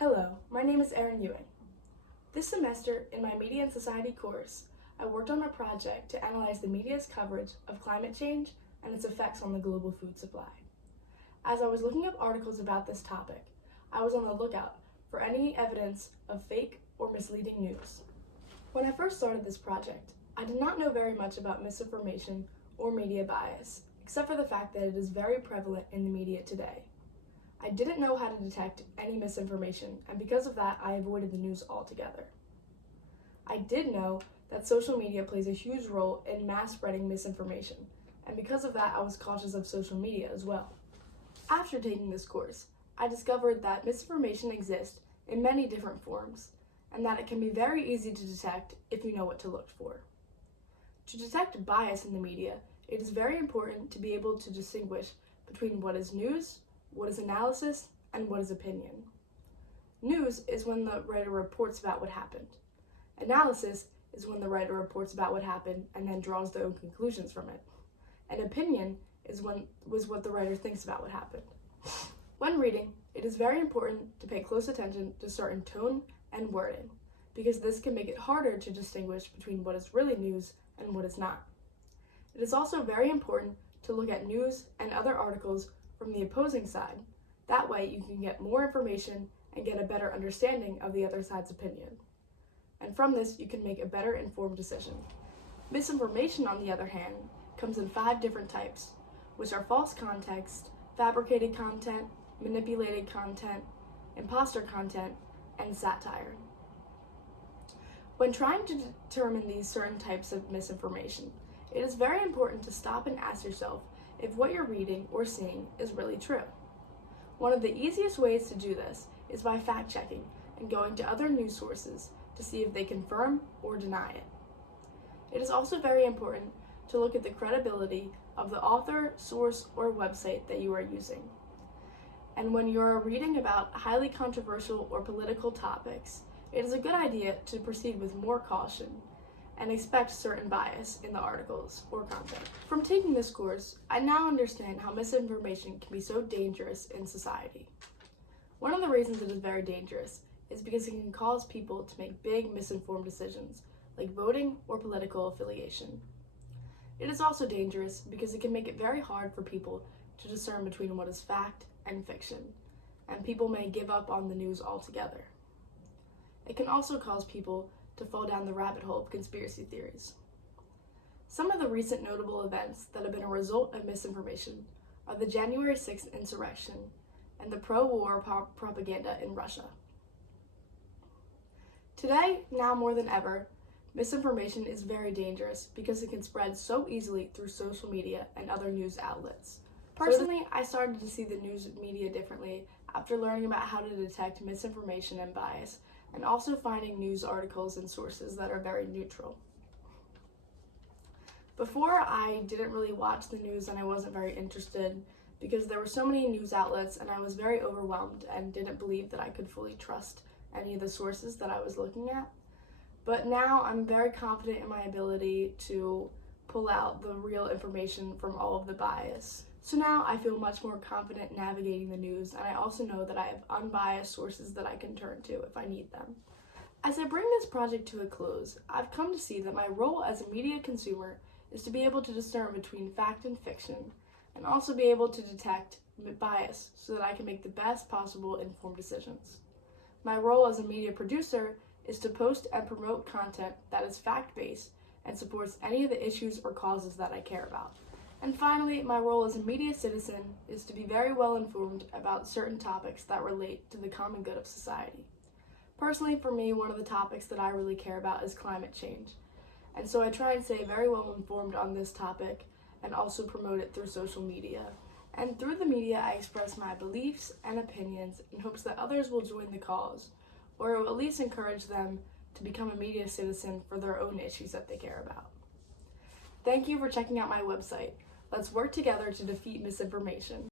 Hello, my name is Erin Ewing. This semester, in my Media and Society course, I worked on a project to analyze the media's coverage of climate change and its effects on the global food supply. As I was looking up articles about this topic, I was on the lookout for any evidence of fake or misleading news. When I first started this project, I did not know very much about misinformation or media bias, except for the fact that it is very prevalent in the media today. I didn't know how to detect any misinformation, and because of that, I avoided the news altogether. I did know that social media plays a huge role in mass spreading misinformation, and because of that, I was cautious of social media as well. After taking this course, I discovered that misinformation exists in many different forms, and that it can be very easy to detect if you know what to look for. To detect bias in the media, it is very important to be able to distinguish between what is news, what is analysis, and what is opinion. News is when the writer reports about what happened. Analysis is when the writer reports about what happened and then draws their own conclusions from it. And opinion is what the writer thinks about what happened. When reading, it is very important to pay close attention to certain tone and wording, because this can make it harder to distinguish between what is really news and what is not. It is also very important to look at news and other articles from the opposing side. That way you can get more information and get a better understanding of the other side's opinion. And from this, you can make a better informed decision. Misinformation, on the other hand, comes in 5 different types, which are false context, fabricated content, manipulated content, imposter content, and satire. When trying to determine these certain types of misinformation, it is very important to stop and ask yourself if what you're reading or seeing is really true. One of the easiest ways to do this is by fact-checking and going to other news sources to see if they confirm or deny it. It is also very important to look at the credibility of the author, source, or website that you are using. And when you're reading about highly controversial or political topics, it is a good idea to proceed with more caution and expect certain bias in the articles or content. From taking this course, I now understand how misinformation can be so dangerous in society. One of the reasons it is very dangerous is because it can cause people to make big misinformed decisions, like voting or political affiliation. It is also dangerous because it can make it very hard for people to discern between what is fact and fiction, and people may give up on the news altogether. It can also cause people to fall down the rabbit hole of conspiracy theories. Some of the recent notable events that have been a result of misinformation are the January 6th insurrection and the pro-war propaganda in Russia. Today, now more than ever, misinformation is very dangerous because it can spread so easily through social media and other news outlets. Personally, I started to see the news media differently after learning about how to detect misinformation and bias, and also finding news articles and sources that are very neutral. Before, I didn't really watch the news and I wasn't very interested because there were so many news outlets and I was very overwhelmed and didn't believe that I could fully trust any of the sources that I was looking at. But now I'm very confident in my ability to pull out the real information from all of the bias. So now I feel much more confident navigating the news, and I also know that I have unbiased sources that I can turn to if I need them. As I bring this project to a close, I've come to see that my role as a media consumer is to be able to discern between fact and fiction, and also be able to detect bias so that I can make the best possible informed decisions. My role as a media producer is to post and promote content that is fact-based and supports any of the issues or causes that I care about. And finally, my role as a media citizen is to be very well informed about certain topics that relate to the common good of society. Personally, for me, one of the topics that I really care about is climate change. And so I try and stay very well informed on this topic and also promote it through social media. And through the media, I express my beliefs and opinions in hopes that others will join the cause, or at least encourage them to become a media citizen for their own issues that they care about. Thank you for checking out my website. Let's work together to defeat misinformation.